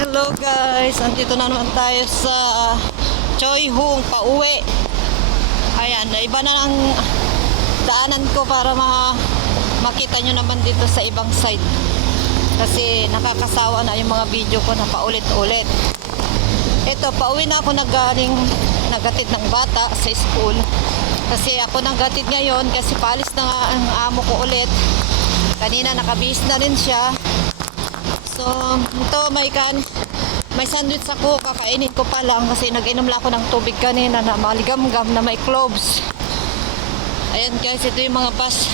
Hello guys, andito na naman tayo sa Choi Hung pauwi. Ayan, iba na ang daanan ko para makita nyo naman dito sa ibang side. Kasi nakakasawa na yung mga video ko na paulit-ulit. Ito, pauwi na ako nagatid ng bata sa school. Kasi ako naggatid ngayon kasi paalis na nga ang amo ko ulit. Kanina nakabihis na rin siya. So, ito may sandwich ako, kakainin ko pa lang kasi nag-inom lang ako ng tubig kanina na maligam-gam na may cloves. Ayan guys, ito yung mga bus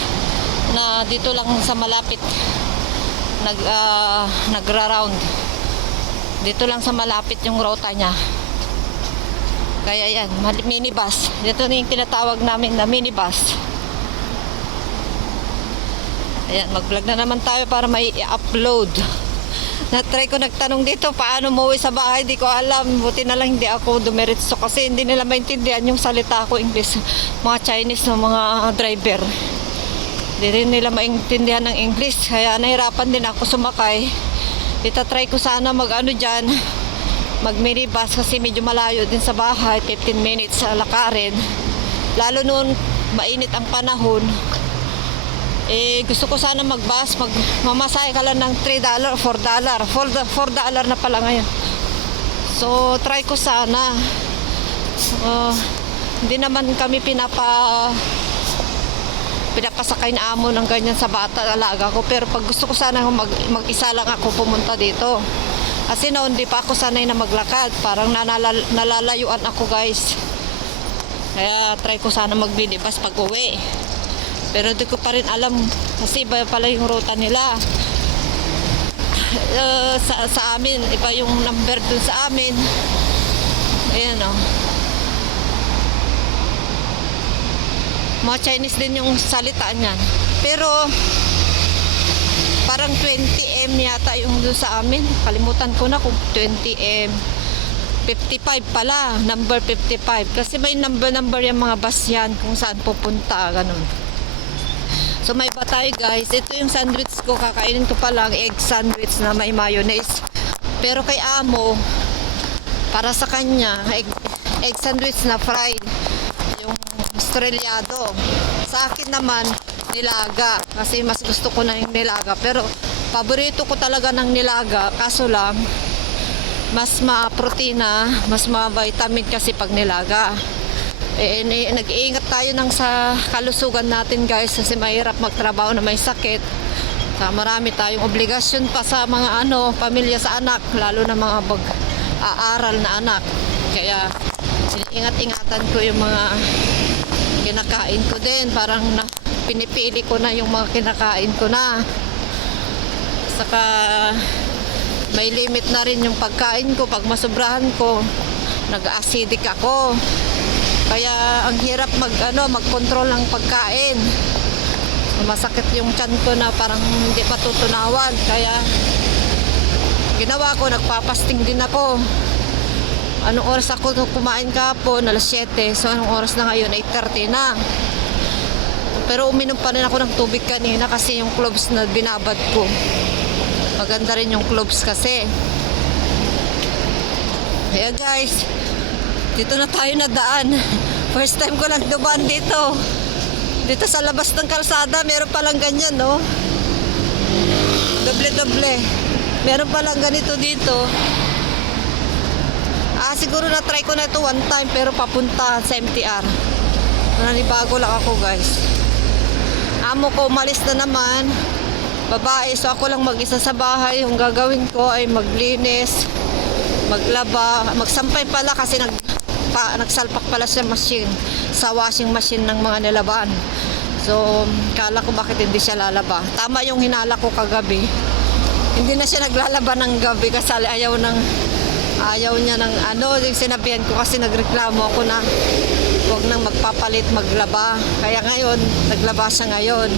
na dito lang sa malapit nagra-round. Dito lang sa malapit yung rota niya. Kaya yan, minibus. Dito na yung tinatawag namin na minibus. Ayan, mag-vlog na naman tayo para may i-upload. Na-try ko nagtanong dito paano umuwi sa bahay, di ko alam. Buti na lang hindi ako dumiretso kasi hindi nila maintindihan yung salita ko English. Mga Chinese na mga driver. Hindi rin nila maintindihan ng English. Kaya nahirapan din ako sumakay. Itatry ko sana mag minibus kasi medyo malayo din sa bahay. 15 minutes sa lakarin. Lalo noon mainit ang panahon. Gusto ko sana mag-bus, mamasahe ka lang ng $3, $4. $4 na pala ngayon. So, try ko sana. Hindi naman kami pinapasakay na amo ng ganyan sa bata, alaga ko. Pero pag gusto ko sana mag-isa lang ako pumunta dito. Kasi noon, di pa ako sanay na maglakad. Parang nalalayuan ako, guys. Kaya, try ko sana mag-minibus pag uwi. Pero hindi ko pa rin alam kasi iba pala yung ruta nila. Sa amin, iba yung number dun sa amin. Ayan o. Mga Chinese din yung salita niyan. Pero parang 20M yata yung dun sa amin. Kalimutan ko na kung 20M. 55 pala, number 55. Kasi may number yung mga bus yan kung saan pupunta, ganun. So may iba tayo guys. Ito yung sandwich ko. Kakainin ko pa lang. Egg sandwich na may mayonnaise. Pero kay amo, para sa kanya, egg sandwich na fried. Yung estrellado. Sa akin naman, nilaga. Kasi mas gusto ko na yung nilaga. Pero paborito ko talaga ng nilaga. Kaso lang, mas ma-protina, mas ma-vitamin kasi pag nilaga. Nag-iingat tayo sa kalusugan natin guys kasi mahirap magtrabaho na may sakit. Marami tayong obligasyon pa sa mga pamilya sa anak, lalo na mga aaral na anak. Kaya ingat-ingatan ko yung mga kinakain ko din. Parang pinipili ko na yung mga kinakain ko na. Saka may limit na rin yung pagkain ko. Pag masobrahan ko, nag-acidic ako. Kaya ang hirap mag-control ng pagkain. Masakit yung tiyan ko na parang hindi matutunawan. Kaya ginawa ko, nagpapasting din ako. Anong oras ako kumain kahapon? Alas 7. So anong oras na ngayon? 8:30 na. Pero uminom pa rin ako ng tubig kanina kasi yung cloves na binabad ko. Maganda rin yung cloves kasi. Kaya guys, dito na tayo nadaan. First time ko lang dumaan dito. Dito sa labas ng kalsada, meron palang ganyan, no? Doble-doble. Meron palang ganito dito. Siguro na-try ko na ito one time, pero papunta sa MTR. Nanibago lang ako, guys. Amo ko, umalis na naman. Babae, so ako lang mag-isa sa bahay. Yung gagawin ko ay maglinis, maglaba, magsampay pala kasi nagsalpak pala sa machine, sa washing machine ng mga nilaban. So, kala ko bakit hindi siya lalaba. Tama yung hinala ko kagabi. Hindi na siya naglalaba ng gabi kasi ayaw niya ng yung sinabihan ko kasi nagreklamo ako na huwag nang magpapalit, maglaba. Kaya ngayon, naglaba siya ngayon.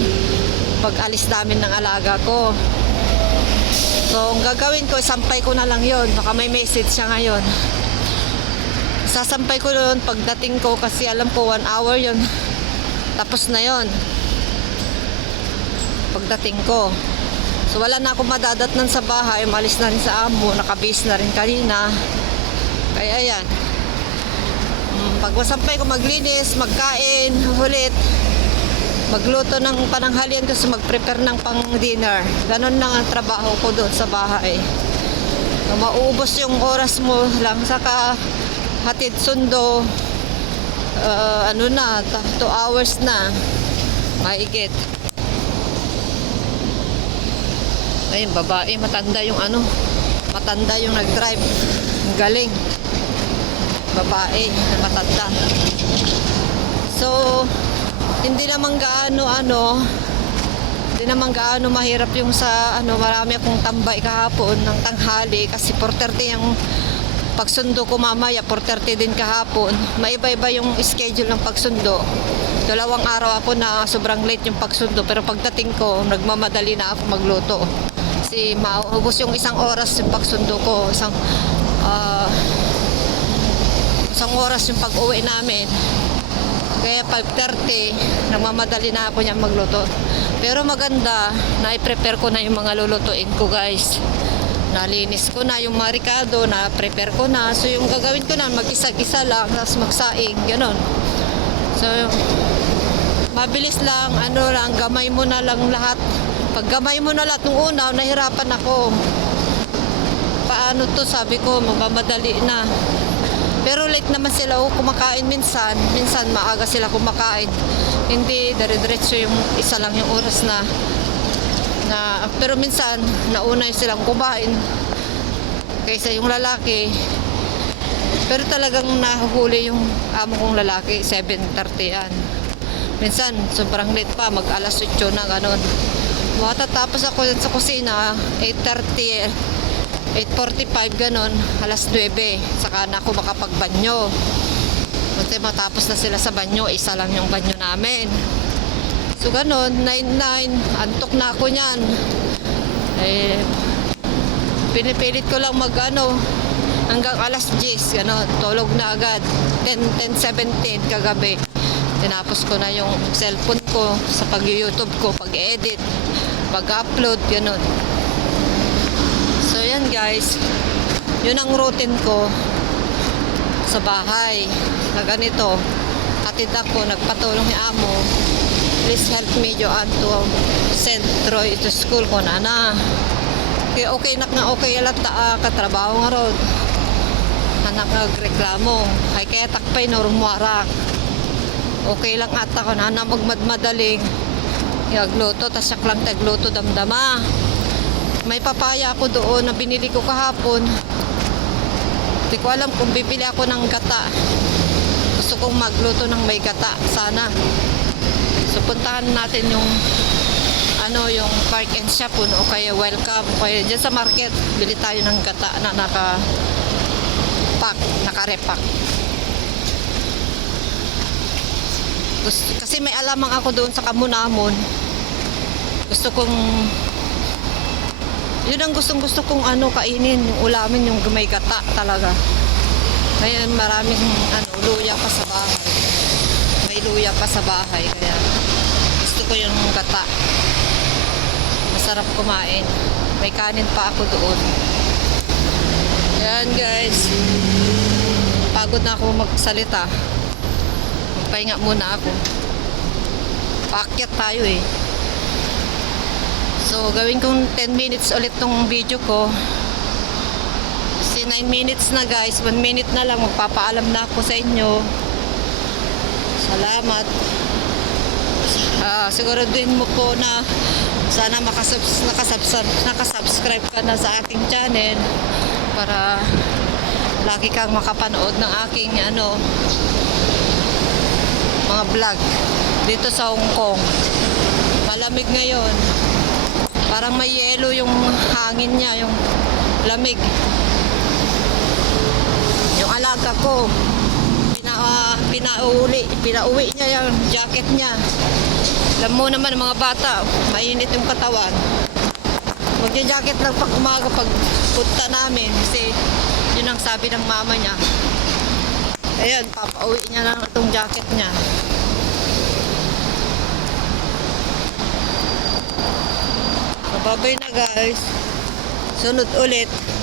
Pag alis namin ng alaga ko. So, ang gagawin ko, sampay ko na lang yon. Baka may message siya ngayon. Sasampay ko doon pagdating ko kasi alam ko 1 hour yon. Tapos na yon pagdating ko. So wala na akong madadatnan sa bahay, umalis na rin sa amo, nakabase na rin kanina. Kaya ayan. Pag masampay ko maglinis, magkain, ulit. Magluto ng pananghalian ko, mag-prepare ng pang dinner. Ganon lang ang trabaho ko doon sa bahay. Mauubos yung oras mo lang sa hatid sundo. Ano na, 2 hours na. Maigit. Ayun, babae, matanda yung ano. Matanda yung nag-drive. Ang galing. Babae, matanda. So, hindi naman gaano mahirap yung sa marami akong tambay kahapon ng tanghali kasi 4:30 yung pagsundo ko mamaya, 4:30 din kahapon. Maiba-iba yung schedule ng pagsundo. 2 araw ako na sobrang late yung pagsundo, pero pagdating ko nagmamadali na ako magluto kasi maubos yung 1 oras yung pagsundo ko, isang oras yung pag-uwi namin. Kaya 5:30, nagmamadali na ako niya magluto. Pero maganda, na-prepare ko na yung mga lulutuin ko, guys. Nalinis ko na yung marikado, na-prepare ko na. So yung gagawin ko na, mag-isa-isa lang, tapos magsaing, gano'n. So, mabilis lang, gamay mo na lang lahat. Pag gamay mo na lahat, nung una, nahirapan ako. Paano to, sabi ko, magmamadali na. Pero late naman sila kumakain minsan maaga sila kumakain. Hindi dire-diretso yung isa lang yung oras na pero minsan nauna silang kumain kaysa yung lalaki. Pero talagang nahuhuli yung amo kong lalaki, 7:30 yan. Minsan sobrang late pa, mag 8:00 na gano'n. Matatapos ako sa kusina 8:30, 8:45 ganon, 9:00 saka na ako makapagbanyo. Kasi matapos na sila sa banyo, isa lang yung banyo namin. So ganon, 9:09, antok na ako niyan. Pinipilit ko lang hanggang 10:00 ganon, tulog na agad. 10:17 kagabi. Tinapos ko na yung cellphone ko sa pag-YouTube ko, pag-edit, pag-upload, ganon. So yan guys, yun ang routine ko sa bahay na ganito. Hatid ako, nagpatulong ni amo, please help me Joanne to send Troy to school ko na. Kaya okay lata katrabaho nga rod. Anak nagreklamo, ay kaya takpay no rumuarak. Okay lang ata ko na magmadmadaling yagluto, tas sak lang tagluto damdama. May papaya ako doon na binili ko kahapon. Hindi ko alam kung bibili ako ng gata. Gusto kong magluto ng may gata sana. So puntahan natin yung yung Park and Shop o kaya Welcome o kaya dyan sa market. Bili tayo ng gata na naka-repack. Kasi may alamang ako doon sa Kamunamon. Gusto kong yun ang gusto kong kainin, yung ulamin, yung may gata talaga. Ngayon maraming luya pa sa bahay. May luya pa sa bahay, kaya gusto ko yung gata. Masarap kumain. May kanin pa ako doon. Yan guys. Pagod na ako magsalita. Magpahinga muna ako. Paakyat tayo eh. So, gawin kong 10 minutes ulit tong video ko. Kasi 9 minutes na guys. 1 minute na lang. Magpapaalam na ako sa inyo. Salamat. Siguraduhin mo po na sana nakasubscribe ka na sa aking channel para lagi kang makapanood ng aking mga vlog dito sa Hong Kong. Malamig ngayon. Parang may yelo yung hangin niya, yung lamig. Yung alaga ko, pinauwi niya yung jacket niya. Alam mo naman mga bata, mainit yung katawan. Magja-jacket lang pag umaga pag punta namin kasi yun ang sabi ng mama niya. Ayan, papauwi niya lang itong jacket niya. Babay na guys. Sunod ulit.